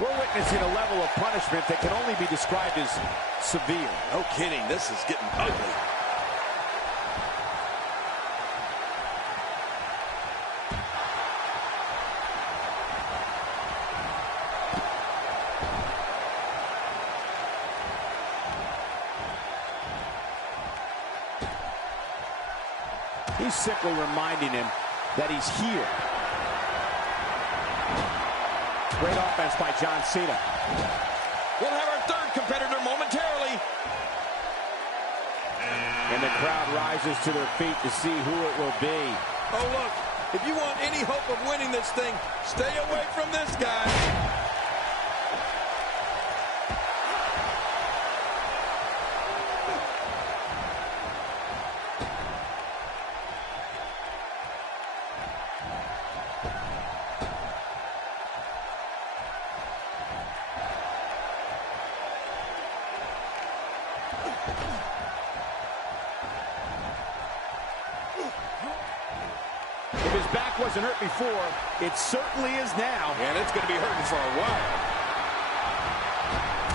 We're witnessing a level of punishment that can only be described as severe. No kidding, this is getting ugly. He's simply reminding him that he's here. Great offense by John Cena. We'll have our third competitor momentarily. And the crowd rises to their feet to see who it will be. Oh, look, if you want any hope of winning this thing, stay away from this guy. If his back wasn't hurt before, it certainly is now. And it's going to be hurting for a while.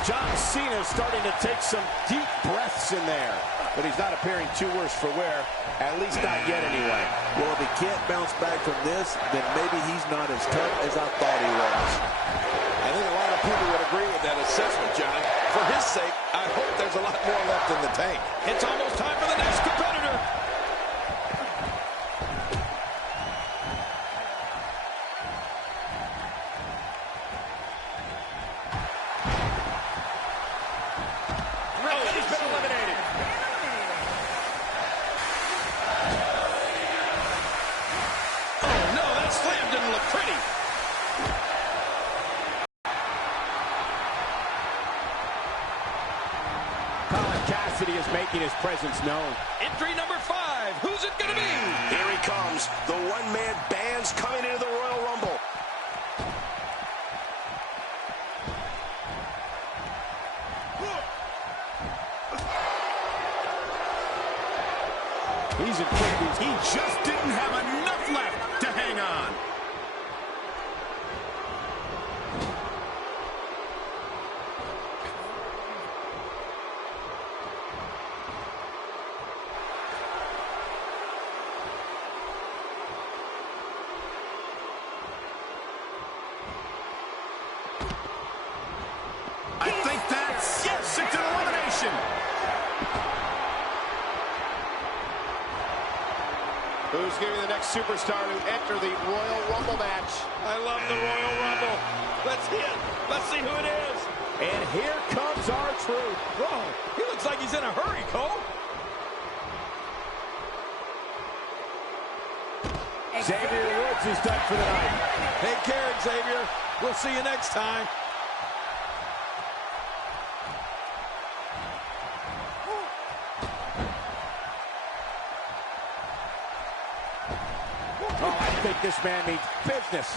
John Cena is starting to take some deep breaths in there. But he's not appearing too worse for wear, at least not yet anyway. Well, if he can't bounce back from this, then maybe he's not as tough as I thought he was. I think a lot of people would agree with that assessment, John. For his sake, I hope there's a lot more left in the tank. It's almost time for the next competitor. He's been eliminated. Oh, no, that slam didn't look pretty. Cassidy is making his presence known. Entry number 5. Who's it going to be? Here he comes. The one-man band's coming into the Royal Rumble. He's inflicting. He just didn't have enough left to hang on. I think that's, yes, it's an elimination. Who's giving the next superstar to enter the Royal Rumble match? I love the Royal Rumble. Let's hit. Let's see who it is. And here comes our truth. Whoa, he looks like he's in a hurry, Cole. Xavier Woods is done for the night. Take care, Xavier. We'll see you next time. Oh, I think this man means business.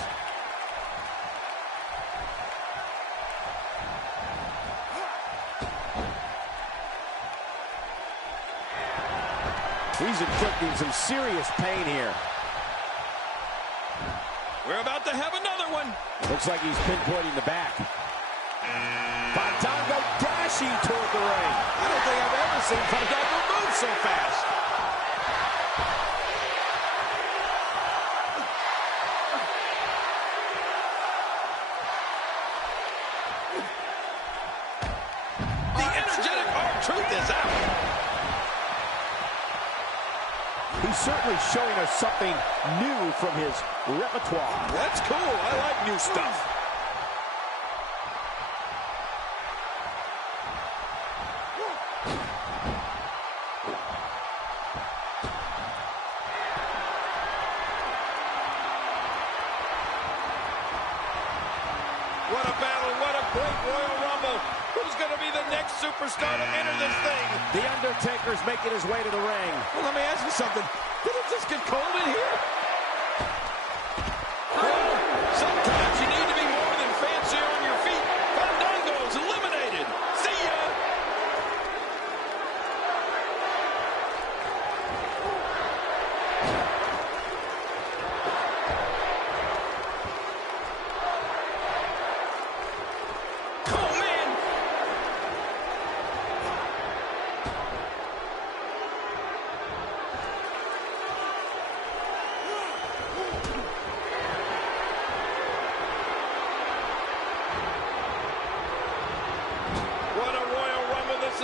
He's inflicting some serious pain here. We're about to have another one. Looks like he's pinpointing the back. Fandango dashing toward the ring. I don't think I've ever seen Fandango move so fast. The energetic R-Truth is out. He's certainly showing us something new from his repertoire. That's cool. I like new stuff. What a battle. What a great Royal Rumble. Who's going to be the next superstar to enter this thing? The Undertaker's making his way to the ring. Well, let me ask you something. Did it just get cold in here? Sometimes you need to be more than fancy on your feet. Fandango's eliminated. See ya.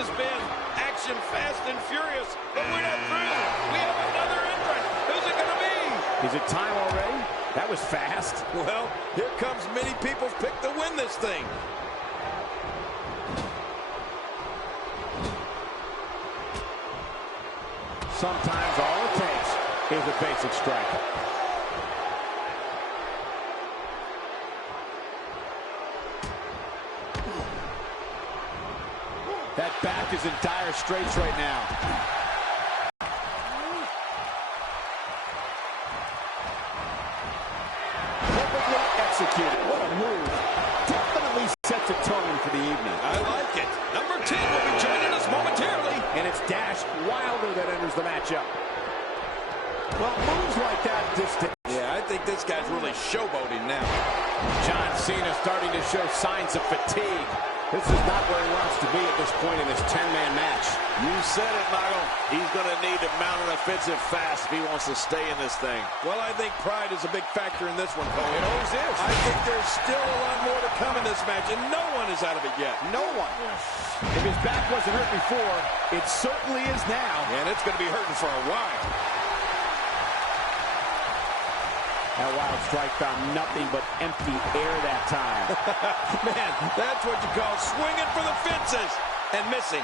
has been action fast and furious, but we're not through. We have another entrant. Who's it going to be? Is it time already? That was fast. Well, here comes many people's pick to win this thing. Sometimes all it takes is a basic strike. That back is in dire straits right now. Perfectly executed. What a move. Definitely sets a tone for the evening. I like it. Number 10 will be joining us momentarily. And it's Dash Wilder that enters the matchup. Well, moves like that distant. Yeah, I think this guy's really showboating now. John Cena starting to show signs of fatigue. This is not where he wants to be at this point in this 10-man match. You said it, Michael. He's going to need to mount an offensive fast if he wants to stay in this thing. Well, I think pride is a big factor in this one, Cole. It always is. I think there's still a lot more to come in this match, and no one is out of it yet. No one. If his back wasn't hurt before, it certainly is now. And it's going to be hurting for a while. That wild strike found nothing but empty air that time. Man, that's what you call swinging for the fences and missing.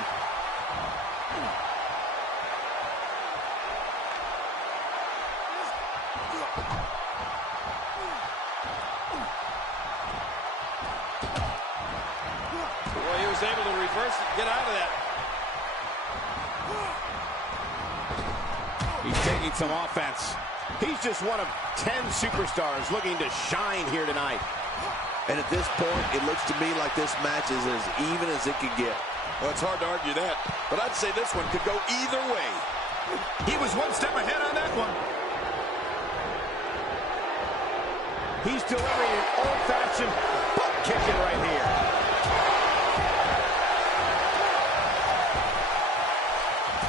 Boy, he was able to reverse it and get out of that. He's taking some offense. He's just one of 10 superstars looking to shine here tonight. And at this point, it looks to me like this match is as even as it could get. Well, it's hard to argue that, but I'd say this one could go either way. He was one step ahead on that one. He's delivering an old-fashioned butt kicking right here.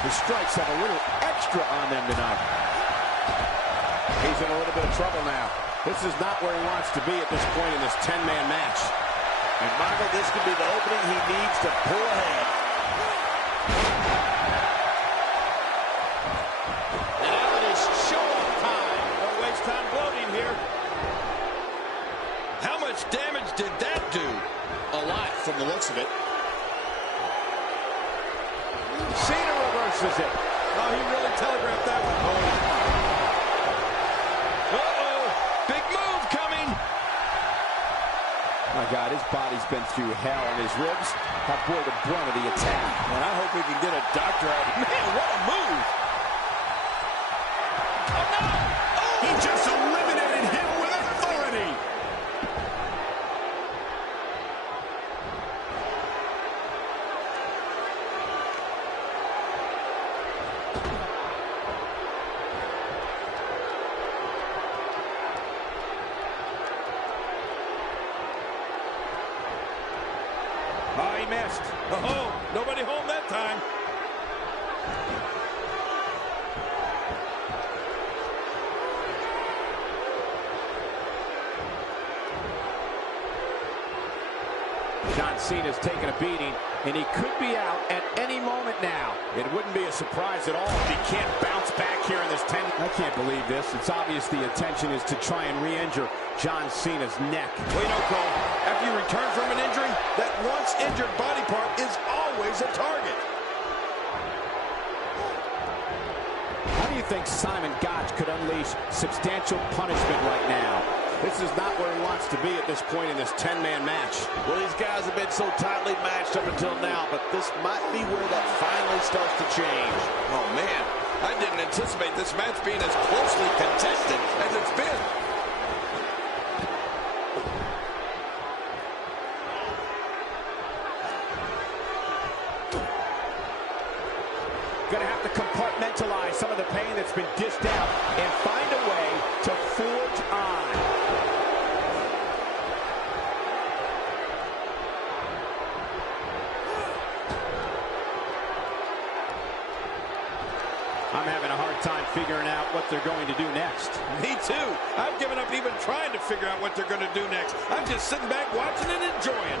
The strikes have a little extra on them tonight. He's in a little bit of trouble now. This is not where he wants to be at this point in this 10-man match. And Michael, this could be the opening he needs to pull ahead. And now it is show-off time. Don't waste time gloating here. How much damage did that do? A lot from the looks of it. Cena reverses it. Oh, he really telegraphed that one. Uh-oh. Big move coming. My God, his body's been through hell, and his ribs have bore the brunt of the attack. And I hope we can get a doctor out. Man, what a move. Oh, no. Oh. He just eliminated him with authority. Oh, he missed. Oh, nobody home that time. John Cena's taking a beating, and he could be out at any moment now. It wouldn't be a surprise at all if he can't bounce back here in this 10. I can't believe this. It's obvious the intention is to try and re-injure John Cena's neck. Well, you know, Cole, after you return from an injury, that once injured body part is always a target. How do you think Simon Gotch could unleash substantial punishment right now? This is not where he wants to be at this point in this 10-man match. Well, these guys have been so tightly matched up until now, but this might be where that finally starts to change. Oh, man, I didn't anticipate this match being as closely contested as it's been. Gonna have to compartmentalize some of the pain that's been dished out and find a way to forge on. I'm having a hard time figuring out what they're going to do next. Me too. I've given up even trying to figure out what they're going to do next. I'm just sitting back watching and enjoying.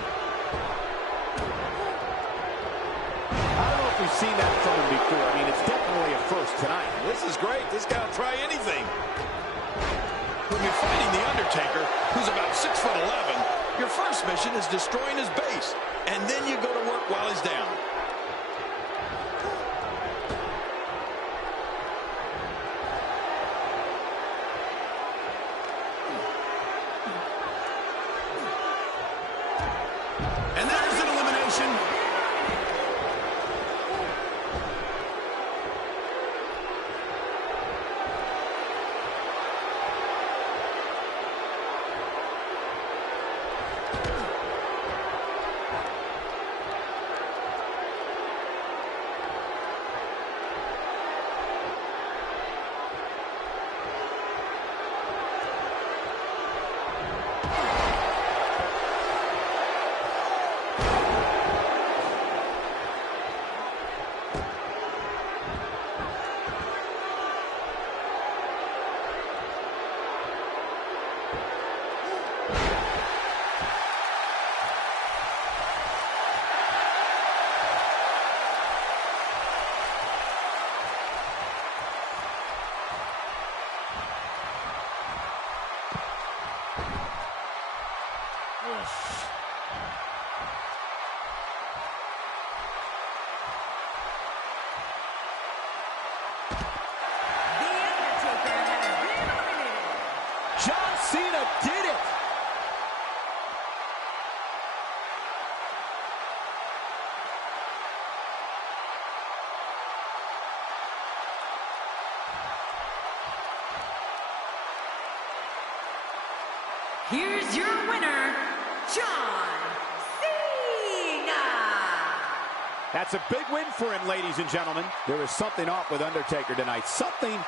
seen that from him before. I mean, it's definitely a first tonight. This is great. This guy will try anything. When you're fighting The Undertaker, who's about 6'11", your first mission is destroying his base, and then you go to work while he's down. And there's an elimination. John Cena did it! Here's your winner, John Cena! That's a big win for him, ladies and gentlemen. There was something off with Undertaker tonight. Something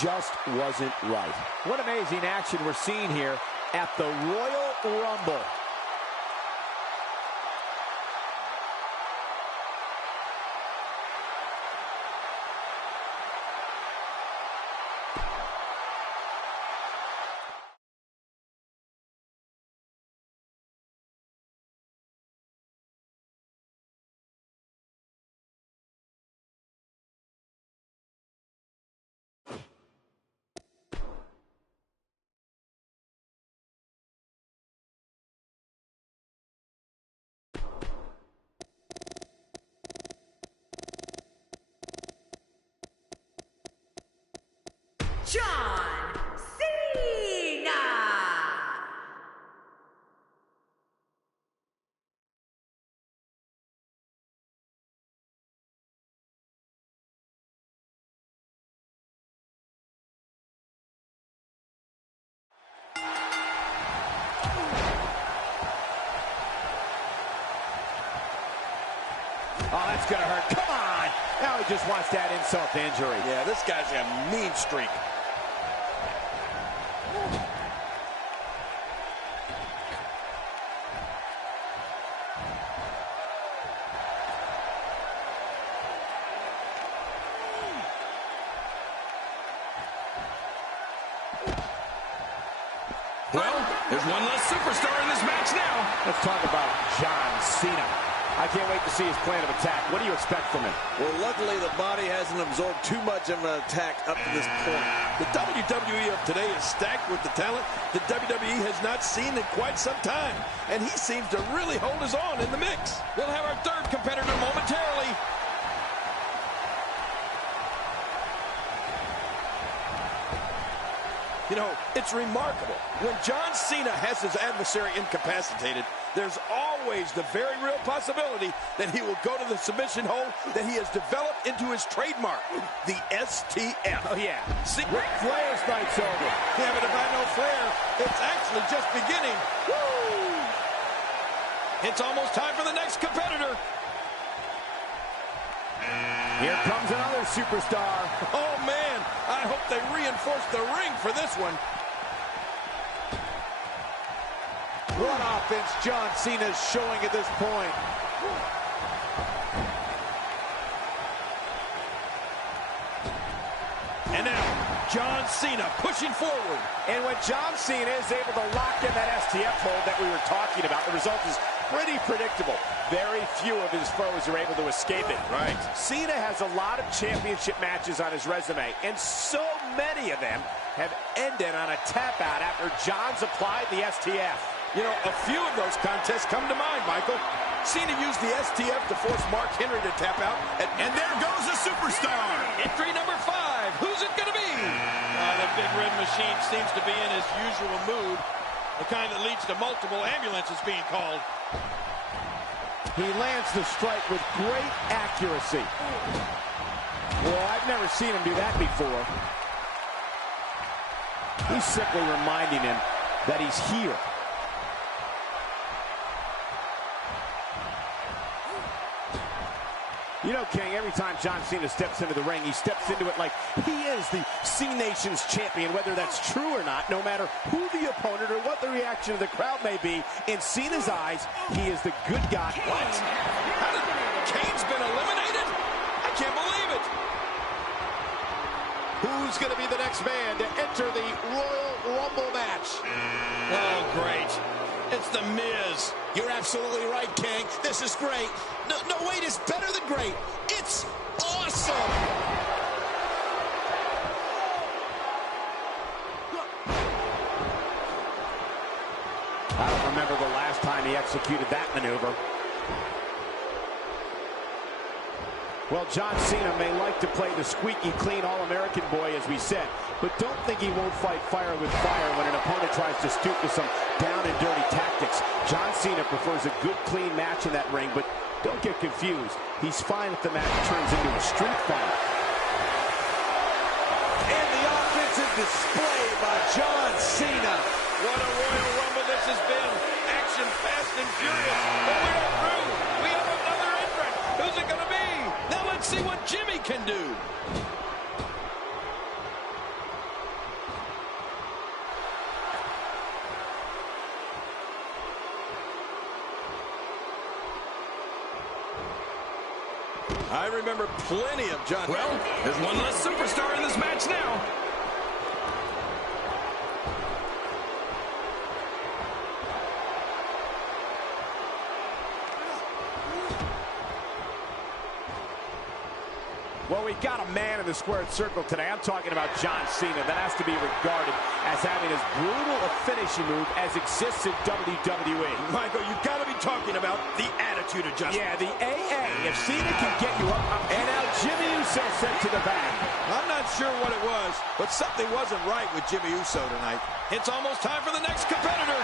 just wasn't right. What amazing action we're seeing here at the Royal Rumble. John Cena! Oh, that's gonna hurt. Come on! Now he just wants that insult to injury. Yeah, this guy's got a mean streak. Well, there's one less superstar in this match now. Let's talk about John Cena. I can't wait to see his plan of attack. What do you expect from him? Well, luckily the body hasn't absorbed too much of an attack up to this point. The WWE of today is stacked with the talent the WWE has not seen in quite some time. And he seems to really hold his own in the mix. We'll have our third competitor momentarily. You know, it's remarkable. When John Cena has his adversary incapacitated, there's always the very real possibility that he will go to the submission hold that he has developed into his trademark, the STF. Oh, yeah. See, Ric Flair's night's over. yeah, but if I know Flair, it's actually just beginning. Woo! It's almost time for the next competitor. Here comes another superstar. Oh, man, I hope they reinforce the ring for this one. What offense John Cena's showing at this point. And now, John Cena pushing forward. And when John Cena is able to lock in that STF hold that we were talking about, the result is pretty predictable. Very few of his foes are able to escape it. Right. Cena has a lot of championship matches on his resume, and so many of them have ended on a tap out after John's applied the STF. You know, a few of those contests come to mind, Michael. Cena used the STF to force Mark Henry to tap out. And there goes a superstar. Entry number 5. Who's it going to be? The Big Red Machine seems to be in his usual mood. The kind that leads to multiple ambulances being called. He lands the strike with great accuracy. Well, I've never seen him do that before. He's simply reminding him that he's here. You know, King, every time John Cena steps into the ring, he steps into it like he is the C-Nation's champion, whether that's true or not, no matter who the opponent or what the reaction of the crowd may be. In Cena's eyes, he is the good guy. What? How did Kane's been eliminated? I can't believe it. Who's going to be the next man to enter the Royal Rumble match? Oh, great. It's The Miz. You're absolutely right, King. This is great. No, wait, it's better than great. It's awesome. I don't remember the last time he executed that maneuver. Well, John Cena may like to play the squeaky clean All-American boy, as we said, but don't think he won't fight fire with fire when an opponent tries to stoop to some down and dirty tactics. John Cena prefers a good, clean match in that ring, but don't get confused. He's fine if the match turns into a street fight. And the offensive display by John Cena. What a Royal Rumble this has been. Action, fast and furious. But we're not through. We have another entrant. Who's it going to be? Now let's see what Jimmy can do. I remember plenty of John. Well, there's one less superstar in this match now. Well, we got a man in the squared circle today. I'm talking about John Cena. That has to be regarded as having as brutal a finishing move as exists in WWE. Michael, you've got to be talking about the attitude adjustment. Yeah, the AA. If Cena can get you up. And now Jimmy Uso sent to the back. I'm not sure what it was, but something wasn't right with Jimmy Uso tonight. It's almost time for the next competitor.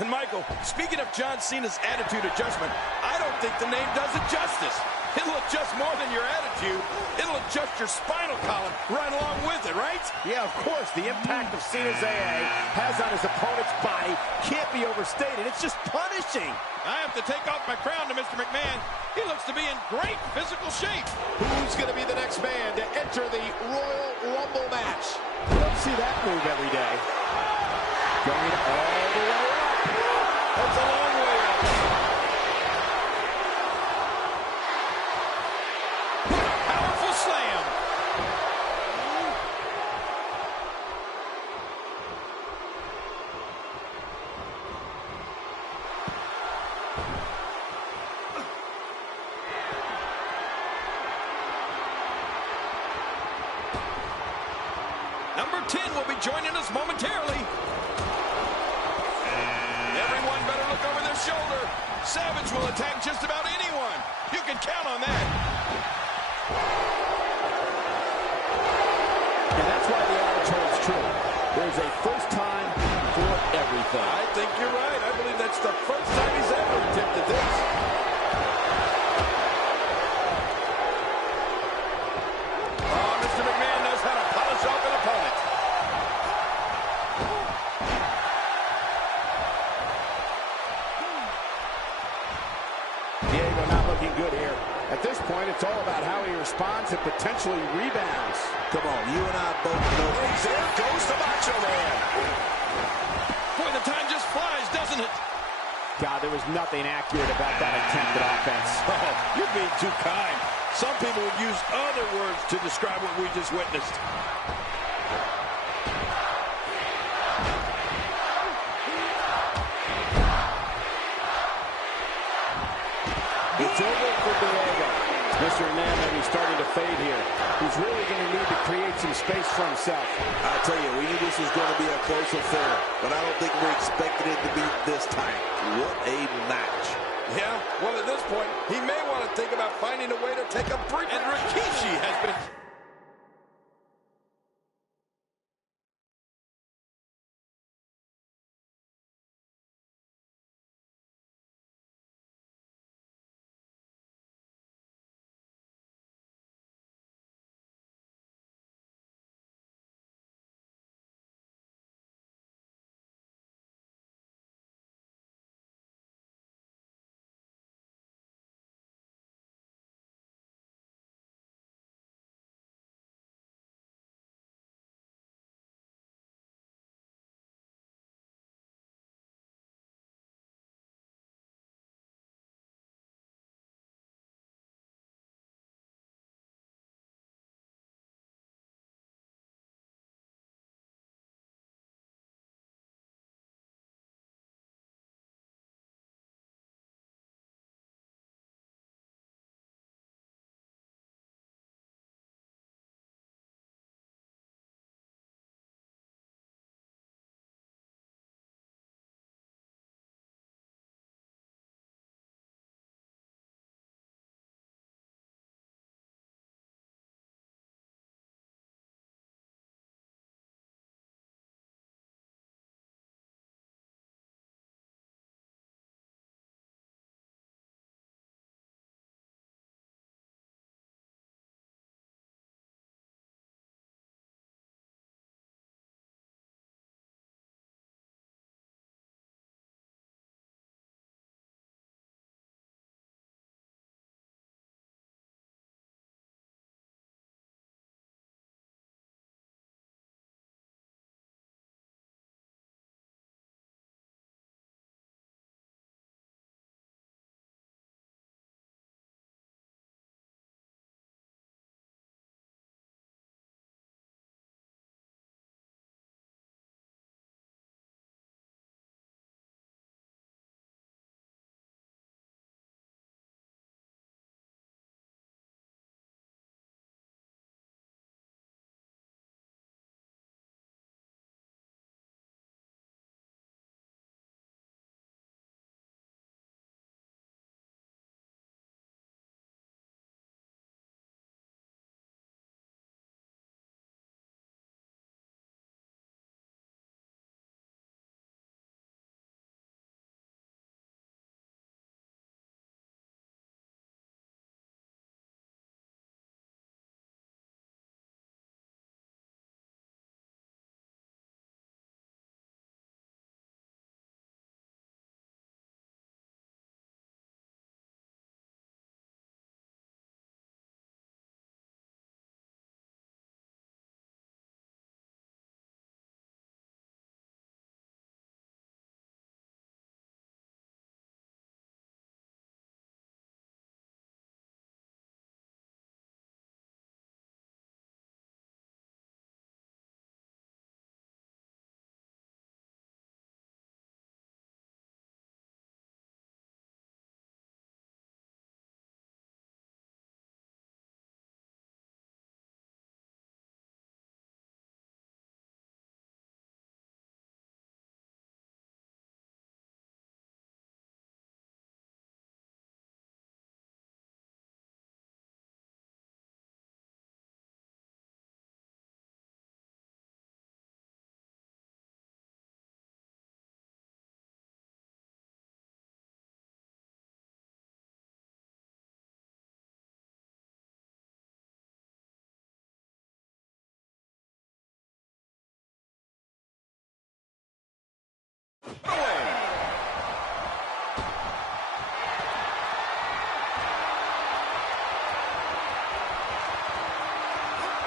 And Michael, speaking of John Cena's attitude adjustment, I don't think the name does it justice. It'll adjust more than your attitude. It'll adjust your spinal column right along with it, right? Yeah, of course. The impact of Cena's AA has on his opponent's body can't be overstated. It's just punishing. I have to take off my crown to Mr. McMahon. He looks to be in great physical shape. Who's going to be the next man to enter the Royal Rumble match? You don't see that move every day. Going all the way up. That's a long way up. Powerful slam. Number 10 will be joining us momentarily. Everyone better look over their shoulder. Savage will attack just about anyone. You can count on that. And that's why the adage holds true. There's a first time for everything. I think you're right. I believe that's the first time he's ever attempted this. Oh, Mr. McMahon knows how to polish off an opponent. Diego not looking good here. At this know about how he responds and potentially rebounds. Come on, you and I both know. There goes the Macho Man. Boy, the time just flies, doesn't it? God, there was nothing accurate about that attempted offense. Oh, you're being too kind. Some people would use other words to describe what we just witnessed. It's over for Diego. Mr. Hernandez is starting to fade here. He's really going to need to create some space for himself. I'll tell you, we knew this was going to be a close affair, but I don't think we expected it to be this tight. What a match. Yeah, well, at this point, he may want to think about finding a way to take a break. And Rikishi has been...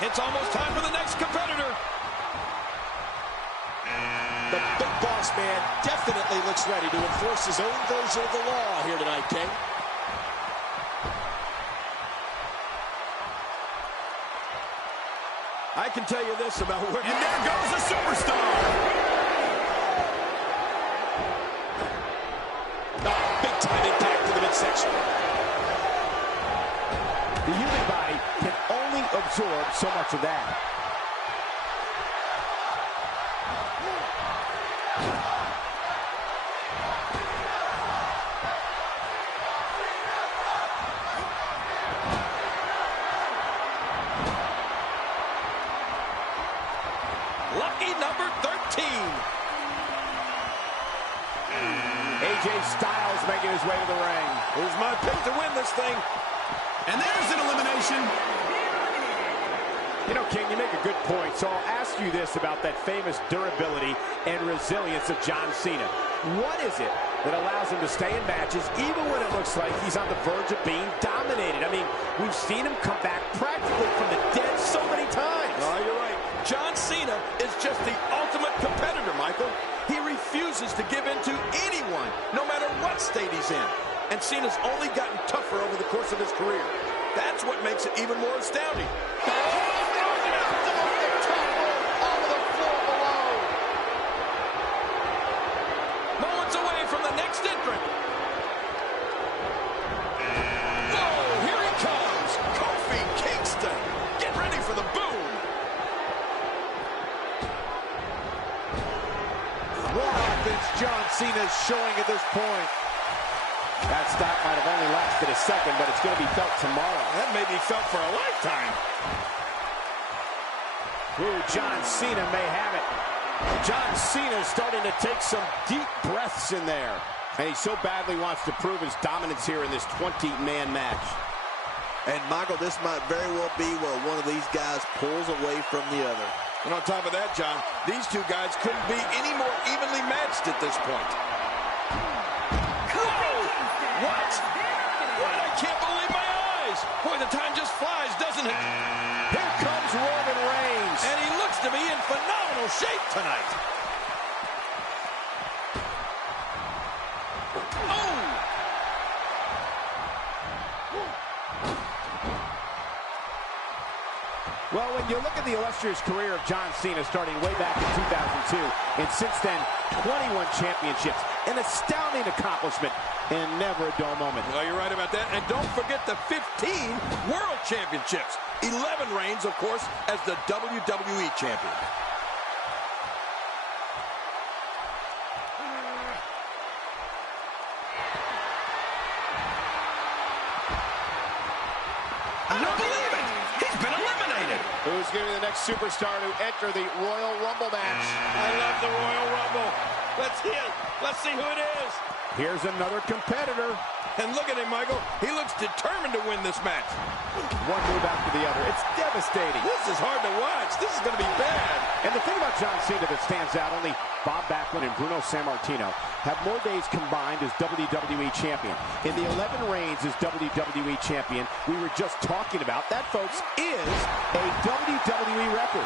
It's almost time for the next competitor. The big boss man definitely looks ready to enforce his own version of the law here tonight, King. I can tell you this about where... And there goes the superstar. Oh, big time impact to the midsection. The human body can only absorb so much of that. Lucky number 13. AJ Styles making his way to the ring. Here's my pick to win this thing. And there's an elimination. You know, King, you make a good point, so I'll ask you this about that famous durability and resilience of John Cena. What is it that allows him to stay in matches even when it looks like he's on the verge of being dominated? I mean, we've seen him come back practically from the dead so many times. Oh, you're right. John Cena is just the ultimate competitor, Michael. He refuses to give in to anyone, no matter what state he's in. And Cena's only gotten tougher over the course of his career. That's what makes it even more astounding. Moments away from the next entrant. Whoa, here he comes. Kofi Kingston. Get ready for the boom. What offense John Cena's showing at this point. That stop might have only lasted a second, but it's going to be felt tomorrow. That may be felt for a lifetime. Ooh, John Cena may have it. John Cena is starting to take some deep breaths in there. And he so badly wants to prove his dominance here in this 20-man match. And, Michael, this might very well be where one of these guys pulls away from the other. And on top of that, John, these two guys couldn't be any more evenly matched at this point. What? What? I can't believe my eyes. Boy, the time just flies, doesn't it? Here comes Roman Reigns. And he looks to be in phenomenal shape tonight. Oh! Well, when you look at the illustrious career of John Cena starting way back in 2002, and since then, 21 championships, an astounding accomplishment, and never a dull moment. Well, you're right about that. And don't forget the 15 World Championships. 11 reigns, of course, as the WWE Champion. I don't believe it! He's been eliminated! Who's going to be the next superstar to enter the Royal Rumble match? I love the Royal Rumble. Let's see it. Let's see who it is. Here's another competitor. And look at him, Michael. He looks determined to win this match. One move after the other. It's devastating. This is hard to watch. This is going to be bad. And the thing about John Cena that stands out, only Bob Backlund and Bruno Sammartino have more days combined as WWE Champion. In the 11 reigns as WWE Champion we were just talking about, that, folks, is a WWE record.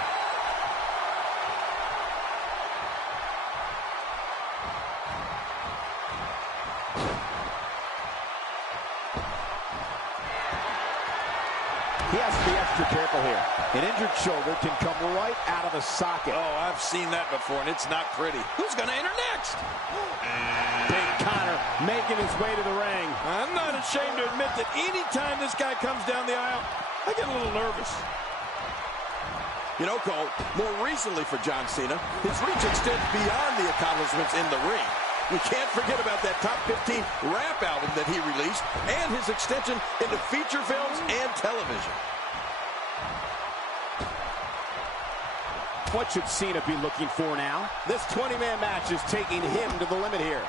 He has to be extra careful here. An injured shoulder can come right out of the socket. Oh, I've seen that before, and it's not pretty. Who's going to enter next? Big Connor making his way to the ring. I'm not ashamed to admit that any time this guy comes down the aisle, I get a little nervous. You know, Cole, more recently for John Cena, his reach extends beyond the accomplishments in the ring. We can't forget about that top 15 rap album that he released and his extension into feature films and television. What should Cena be looking for now? This 20-man match is taking him to the limit here.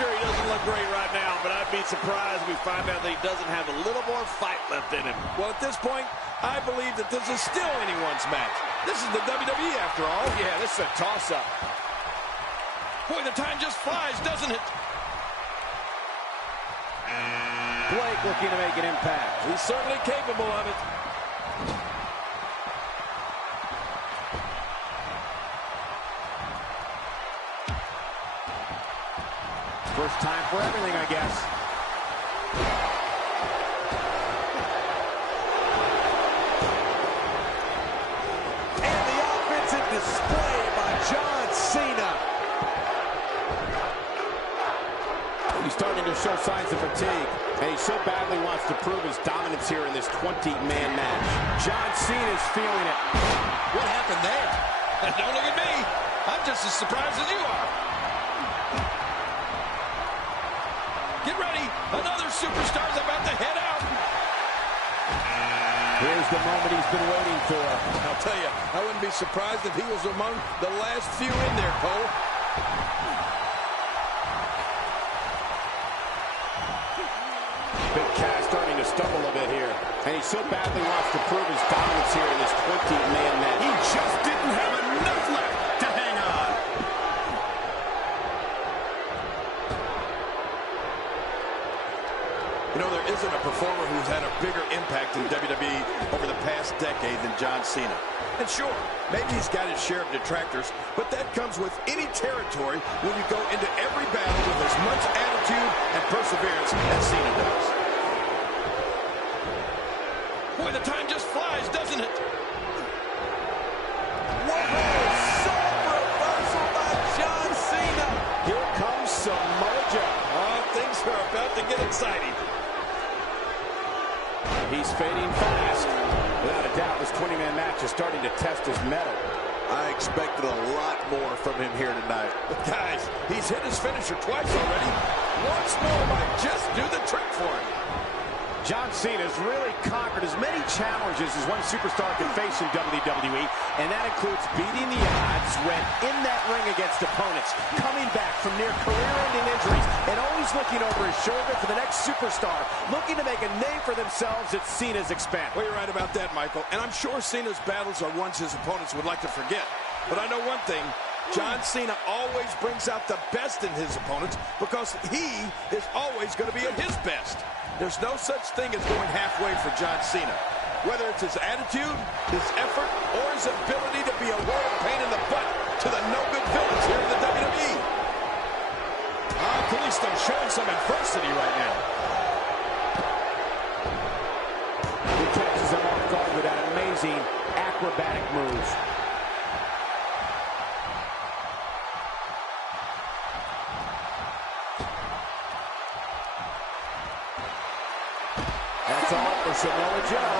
Sure, he doesn't look great right now, but I'd be surprised if we find out that he doesn't have a little more fight left in him. Well, at this point, I believe that this is still anyone's match. This is the WWE, after all. Yeah, this is a toss-up. Boy, the time just flies, doesn't it? Blake looking to make an impact. He's certainly capable of it. first time for everything, I guess. And the offensive display by John Cena. He's starting to show signs of fatigue, and he so badly wants to prove his dominance here in this 20-man match. John Cena's feeling it. What happened there? Don't look at me. I'm just as surprised as you are. Get ready. Another superstar's about to head out. Here's the moment he's been waiting for. I'll tell you, I wouldn't be surprised if he was among the last few in there, Cole. Big Cass starting to stumble a bit here. And he so badly wants to prove his dominance here in this 20-man match. He just didn't have enough left to hang on. You know, there isn't a performer who's had a bigger impact in WWE over the past decade than John Cena. And sure, maybe he's got his share of detractors, but that comes with any territory when you go into every battle with as much attitude and perseverance as Cena does. Boy, the time just flies, doesn't it? Whoa, sub reversal by John Cena. Here comes Samoa Joe. Oh, things are about to get exciting. He's fading fast. Without a doubt, this 20-man match is starting to test his mettle. I expected a lot more from him here tonight. But guys, he's hit his finisher twice already. Once more might just do the trick for him. John Cena's really conquered as many challenges as one superstar can face in WWE, and that includes beating the odds when in that ring against opponents, coming back from near career-ending injuries, and always looking over his shoulder for the next superstar, looking to make a name for themselves at Cena's expense. Well, you're right about that, Michael. And I'm sure Cena's battles are ones his opponents would like to forget. But I know one thing. John Cena always brings out the best in his opponents because he is always going to be at his best. There's no such thing as going halfway for John Cena. Whether it's his attitude, his effort, or his ability to be a world pain in the butt to the no-good villains here in the WWE. Kalisto showing some adversity right now. He catches him off guard with that amazing acrobatic move. That's all for Samoa Joe.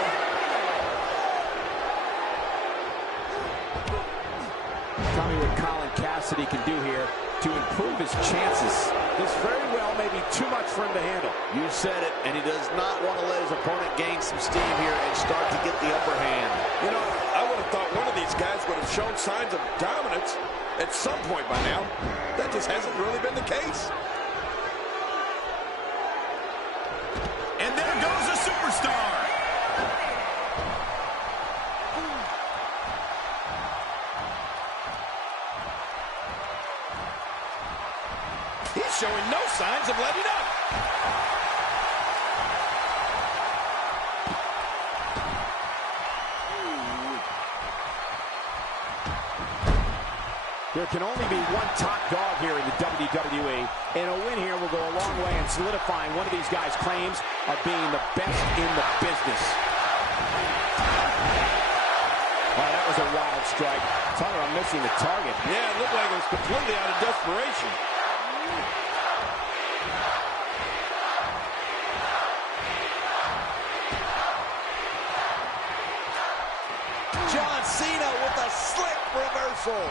Tell me what Colin Cassidy can do here to improve his chances. This very well may be too much for him to handle. You said it, and he does not want to let his opponent gain some steam here and start to get the upper hand. You know, I would have thought one of these guys would have shown signs of dominance at some point by now. That just hasn't really been the case. And there goes a superstar. He's showing no signs of letting up. There can only be one top dog here in the WWE, and a win here will go a long way in solidifying one of these guys' claims of being the best in the business. Wow, that was a wild strike. Talking about missing the target. Yeah, it looked like it was completely out of desperation. John Cena with a slick reversal.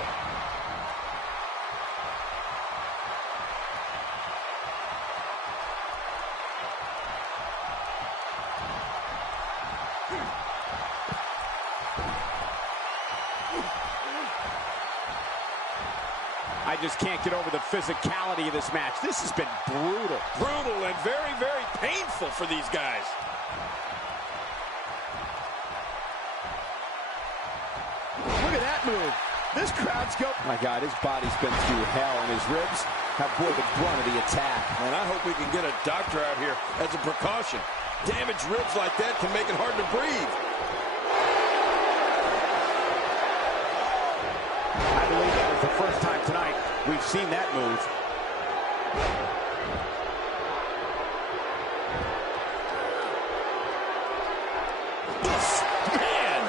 I just can't get over the physicality of this match. This has been brutal. Brutal and very, very painful for these guys. Look at that move. This crowd's go. My God, his body's been through hell, and his ribs have bore the brunt of the attack. And I hope we can get a doctor out here as a precaution. Damaged ribs like that can make it hard to breathe. I believe that was the first time tonight we've seen that move. This man.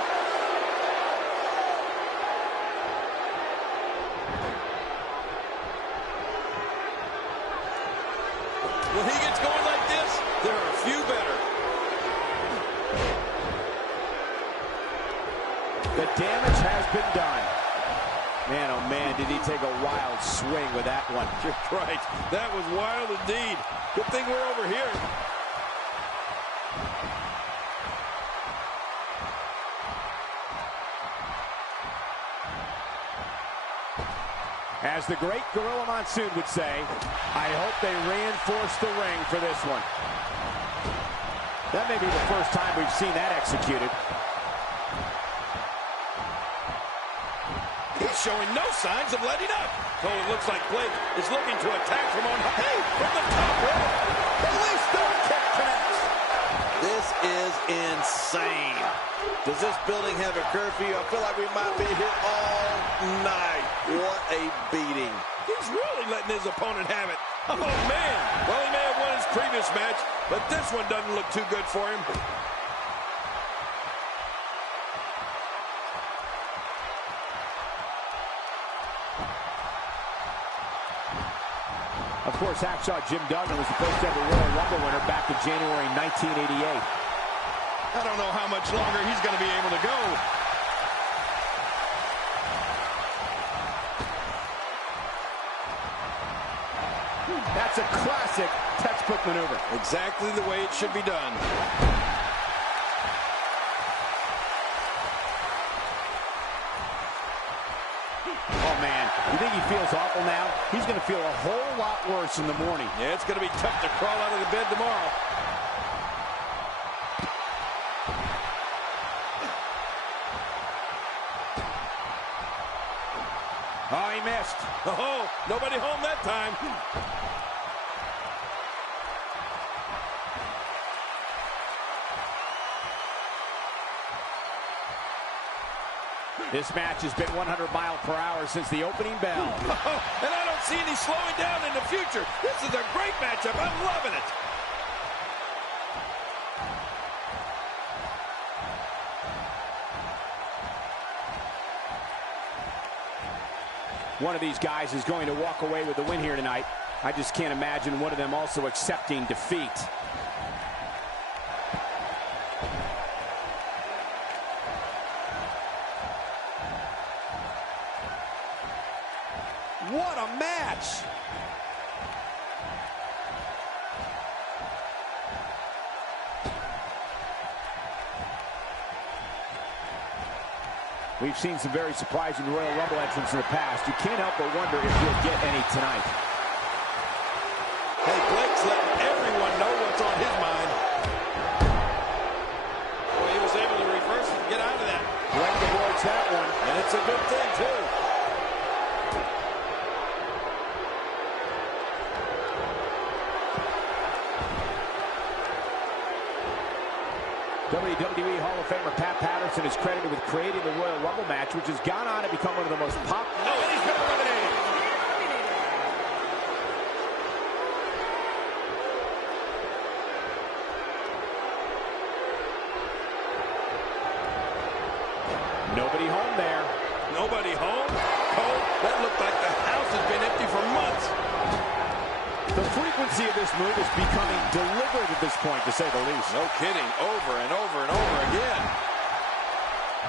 When he gets going like this, there are a few better. The damage has been done. Man, oh man, did he take a wild swing with that one. You're right. That was wild indeed. Good thing we're over here. As the great Gorilla Monsoon would say, I hope they reinforce the ring for this one. That may be the first time we've seen that executed. He's showing no signs of letting up. Oh, it looks like Blake is looking to attack from on high. Hey, from the top rope. Holy Star kick connects. This is insane. Does this building have a curfew? I feel like we might be here all night. What a beating. He's really letting his opponent have it. Oh, man. Well, he may have won his previous match, but this one doesn't look too good for him. Of course, Hacksaw Jim Duggan was the first ever Royal Rumble winner back in January 1988. I don't know how much longer he's going to be able to go. That's a classic textbook maneuver. Exactly the way it should be done. Oh, man. You think he feels awful now? He's going to feel a whole lot worse in the morning. Yeah, it's going to be tough to crawl out of the bed tomorrow. Oh, he missed. Oh, nobody home that time. This match has been 100 miles per hour since the opening bell. Oh, and I don't see any slowing down in the future. This is a great matchup. I'm loving it. One of these guys is going to walk away with the win here tonight. I just can't imagine one of them also accepting defeat. What a match! We've seen some very surprising Royal Rumble entrants in the past. You can't help but wonder if you'll get any tonight. Hey, Blake's letting everyone know what's on his mind. Boy, he was able to reverse it and get out of that. Right towards that one. And it's a good thing, too. WWE Hall of Famer Pat Patterson is credited with creating the Royal Rumble match, which has gone on to become one of the most popular. Oh, and he's been eliminated. Nobody home there. Nobody home? Cole, that looked like the house has been empty for months. The frequency of this move is becoming deliberate at this point, to say the least. No kidding. Over and over and over again.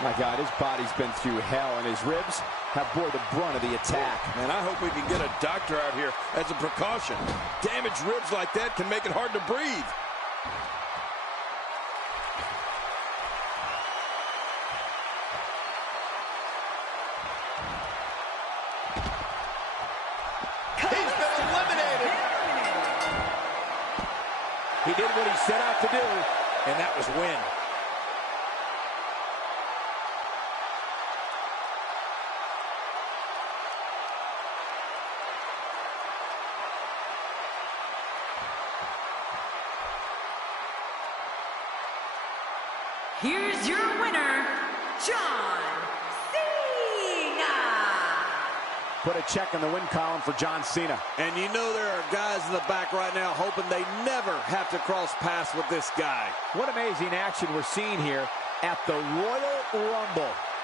My God, his body's been through hell, and his ribs have bore the brunt of the attack. Man, I hope we can get a doctor out here as a precaution. Damaged ribs like that can make it hard to breathe. He's been eliminated. He did what he set out to do, And that was win. Here's your winner, John Cena. put a check in the win column for John Cena. And you know there are guys in the back right now hoping they never have to cross paths with this guy. What amazing action we're seeing here at the Royal Rumble.